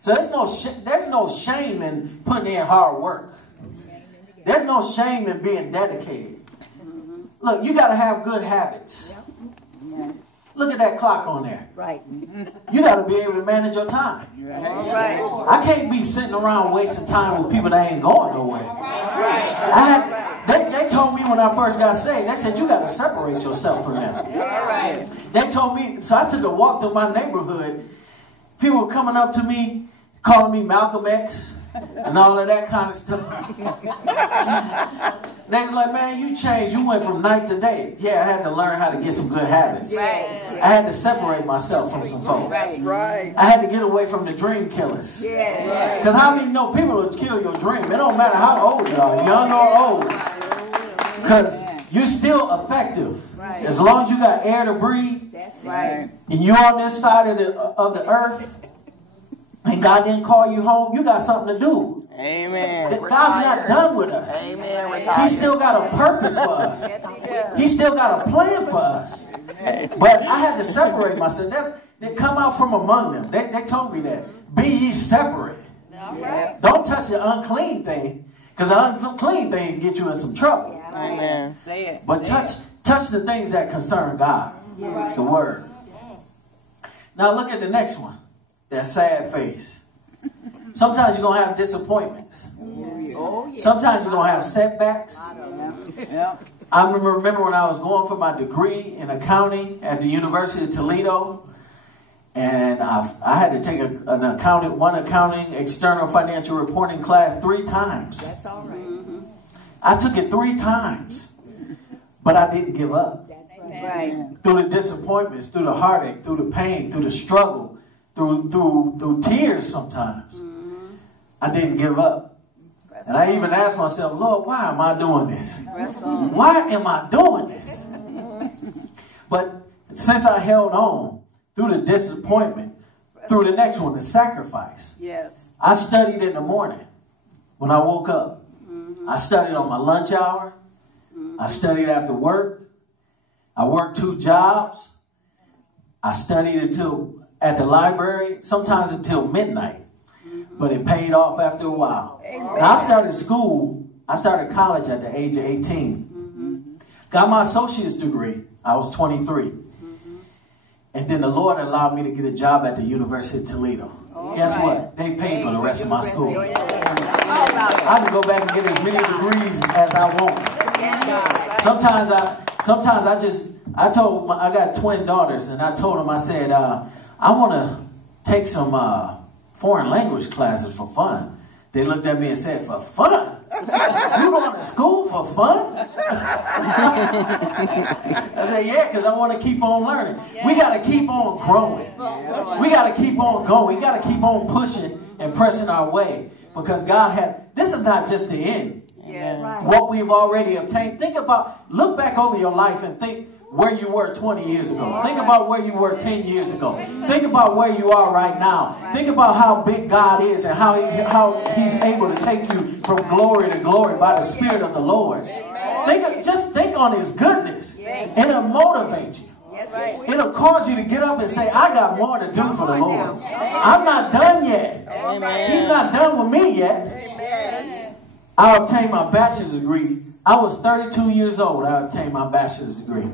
So there's no shame in putting in hard work. There's no shame in being dedicated. Look, you got to have good habits. Look at that clock on there. Right. You got to be able to manage your time. Right. I can't be sitting around wasting time with people that ain't going nowhere. They told me when I first got saved, they said, you got to separate yourself from them. They told me, so I took a walk through my neighborhood. People were coming up to me, calling me Malcolm X and all of that kind of stuff. They was like, man, you changed. You went from night to day. Yeah, I had to learn how to get some good habits. I had to separate myself from some folks. I had to get away from the dream killers. Because how many know people will kill your dream? It don't matter how old you are, young or old. Because you're still effective. As long as you got air to breathe, and you're on this side of the earth, and God didn't call you home, you got something to do. Amen. God's not done with us. Amen. He still got a purpose for us. He still got a plan for us. But I had to separate myself. They come out from among them. They told me that. Be ye separate. Don't touch the unclean thing, because the unclean thing can get you in some trouble. Amen. But touch the things that concern God. The Word. Now look at the next one. That sad face. Sometimes you're going to have disappointments. Sometimes you're going to have setbacks. I remember when I was going for my degree in accounting at the University of Toledo. And I had to take one accounting external financial reporting class 3 times. That's all right. I took it 3 times. But I didn't give up. Through the disappointments, through the heartache, through the pain, through the struggle. Through tears sometimes. I didn't give up. And I even asked myself, Lord, why am I doing this? Why am I doing this? But since I held on through the disappointment, through the next one, the sacrifice. I studied in the morning when I woke up. I studied on my lunch hour. I studied after work. I worked 2 jobs. I studied at the library, sometimes until midnight. But it paid off after a while. Now, I started college at the age of 18. Got my associate's degree. I was 23. And then the Lord allowed me to get a job at the University of Toledo. Guess what? They paid for the rest of my school. I can go back and get as many degrees as I want. I got twin daughters, and I told them, I said, I want to take some foreign language classes for fun. They looked at me and said, for fun? You going to school for fun? I said, yeah, because I want to keep on learning. We got to keep on growing. We got to keep on going. We got to keep on pushing and pressing our way. Because this is not just the end. What we've already obtained. Look back over your life and think where you were 20 years ago. Think about where you were 10 years ago. Think about where you are right now. Think about how big God is and how He's able to take you from glory to glory by the Spirit of the Lord. Just think on His goodness, and it'll motivate you. It'll cause you to get up and say, I got more to do for the Lord. I'm not done yet. He's not done with me yet. I obtained my bachelor's degree. I was 32 years old. I obtained my bachelor's degree.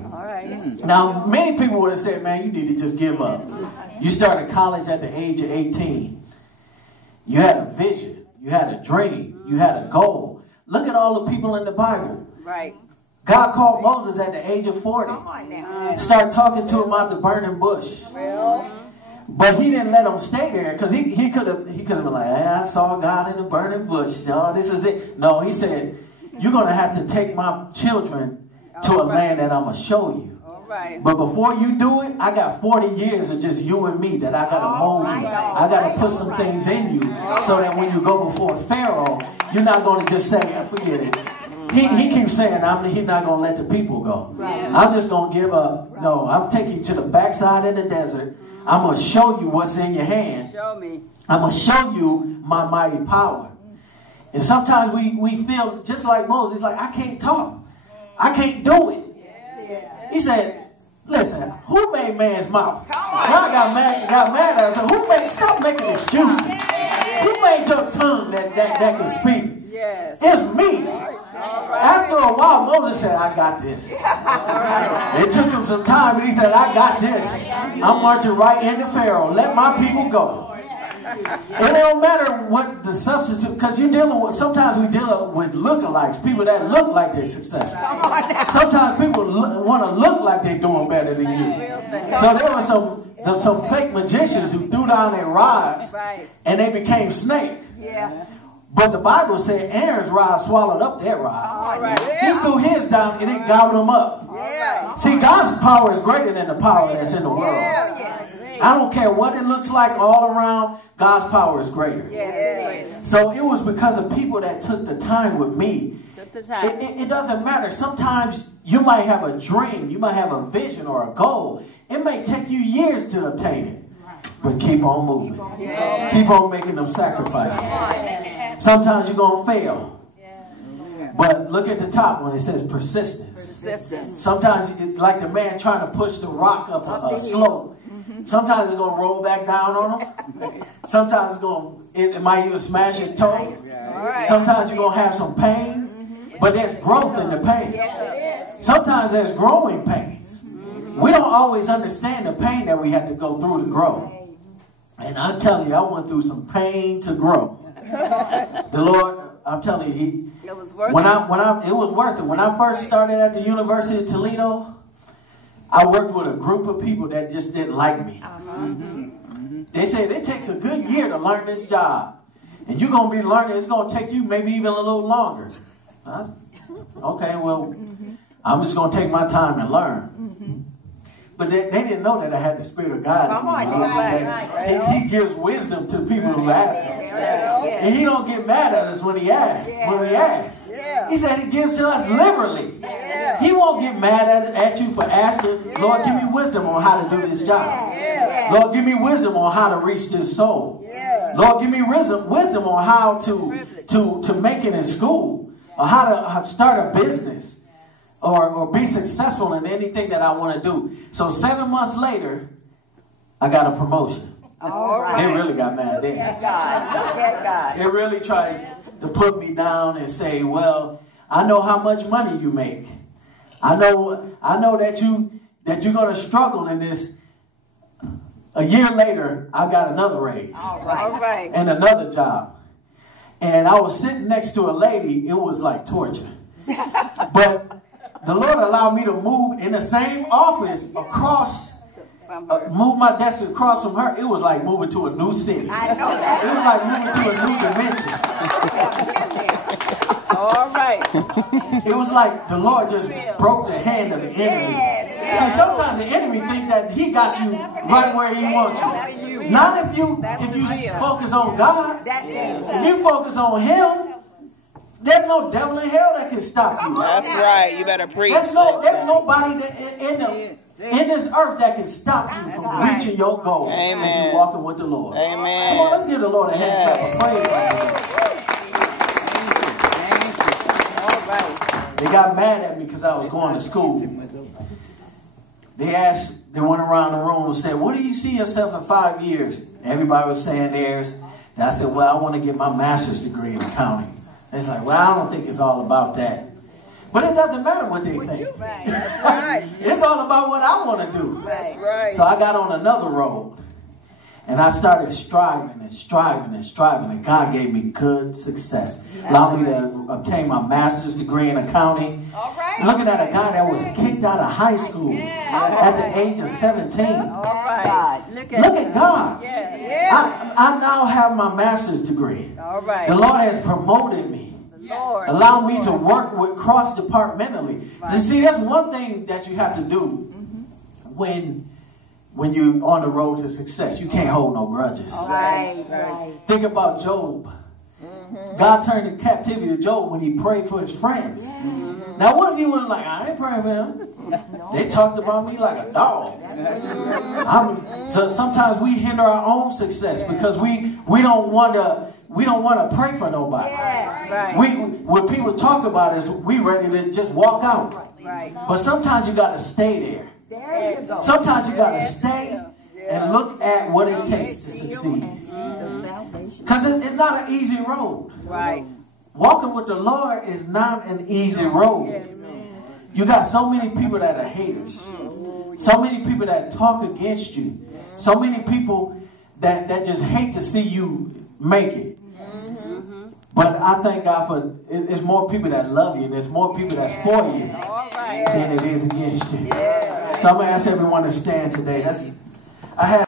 Now, many people would have said, man, you need to just give up. You started college at the age of 18. You had a vision. You had a dream. You had a goal. Look at all the people in the Bible. God called Moses at the age of 40. Started talking to him out the burning bush. But he didn't let him stay there, because he could have been like, hey, I saw God in the burning bush. Y'all, this is it. No, he said, you're going to have to take my children to a land that I'm going to show you. But before you do it, I got 40 years of just you and me that I got to mold you. I got to put some things in you so that when you go before Pharaoh, you're not going to just say, yeah, forget it. He keeps saying, he's not going to let the people go. I'm just going to give up. No, I'm taking you to the backside of the desert. I'm going to show you what's in your hand. I'm going to show you my mighty power. And sometimes we feel just like Moses, like, I can't talk. I can't do it. He said, listen, who made man's mouth? God got mad at him. Stop making excuses. tongue that can speak. Yes. It's me. After a while, Moses said, I got this. It took him some time, but he said, I got this. I'm marching right into Pharaoh. Let my people go. And it don't matter what the substitute, because you're dealing with, sometimes we deal with lookalikes, people that look like they're successful. Sometimes people want to look like they're doing better than you. So there were some fake magicians who threw down their rods and they became snakes. But the Bible said Aaron's rod swallowed up their rod. He threw his down and it gobbled them up. See, God's power is greater than the power that's in the world. I don't care what it looks like all around, God's power is greater. So it was because of people that took the time with me. It doesn't matter. Sometimes you might have a dream, you might have a vision or a goal. It may take you years to obtain it. But keep on moving. Keep on making them sacrifices. Sometimes you're going to fail. But look at the top when it says persistence. Sometimes it's like the man trying to push the rock up a slope. Sometimes it's going to roll back down on him. Sometimes it might even smash his toe. Sometimes you're going to have some pain. But there's growth in the pain. Sometimes there's growing pains. We don't always understand the pain that we have to go through to grow. And I'm telling you, I went through some pain to grow. The Lord, I'm telling you, it was worth it. It was worth it. When I first started at the University of Toledo, I worked with a group of people that just didn't like me. They said it takes a good year to learn this job. And you're going to be learning, it's going to take you maybe even a little longer. Okay, well, I'm just going to take my time and learn. But they didn't know that I had the Spirit of God. He gives wisdom to people who ask him. And he don't get mad at us when we ask. He said he gives to us liberally. He won't get mad at you for asking, Lord, give me wisdom on how to do this job. Lord, give me wisdom on how to reach this soul. Lord, give me wisdom on how to make it in school, or how to start a business. Or be successful in anything that I want to do. So 7 months later, I got a promotion. They really got mad then. They really tried to put me down and say, well, I know how much money you make. I know that you're going to struggle in this. A year later, I got another raise. And another job. And I was sitting next to a lady. It was like torture. But the Lord allowed me to move in the same office across, move my desk across from her. It was like moving to a new city. I know that. It was like moving to a new dimension. It was like the Lord just broke the hand of the enemy. See, sometimes the enemy thinks that he got you right where he wants you. Not if you focus on God. If you focus on him, there's no devil in hell that can stop you. That's right. You better preach. There's nobody in this earth that can stop you from reaching your goal. Amen. As you're walking with the Lord. Amen. Come on, let's give the Lord a hand clap of praise. They got mad at me because I was going to school. They went around the room and said, "What do you see yourself in 5 years?" Everybody was saying theirs. And I said, "Well, I want to get my master's degree in accounting." It's like, well, I don't think it's all about that. But it doesn't matter what they think. It's all about what I want to do. So I got on another road. And I started striving and striving and striving. And God gave me good success. Allowed me to obtain my master's degree in accounting. Looking at a guy that was kicked out of high school at the age of 17. Look at God. I now have my master's degree. The Lord has promoted me. Allow me to work with cross-departmentally. You see, that's one thing that you have to do when you're on the road to success. You can't hold no grudges. Think about Job. God turned the captivity to Job when he prayed for his friends. Now, what if you were like, I ain't praying for him? They talked about me like a dog. So sometimes we hinder our own success because we don't want to pray for nobody. When people talk about us, we ready to just walk out. But sometimes you got to stay there. Sometimes you got to stay and look at what it takes to succeed. Because it's not an easy road. Right. Walking with the Lord is not an easy road. You got so many people that are haters. So many people that talk against you. So many people that just hate to see you make it. But I thank God for it's more people that love you and there's more people that's for you than it is against you. So I'm going to ask everyone to stand today. I had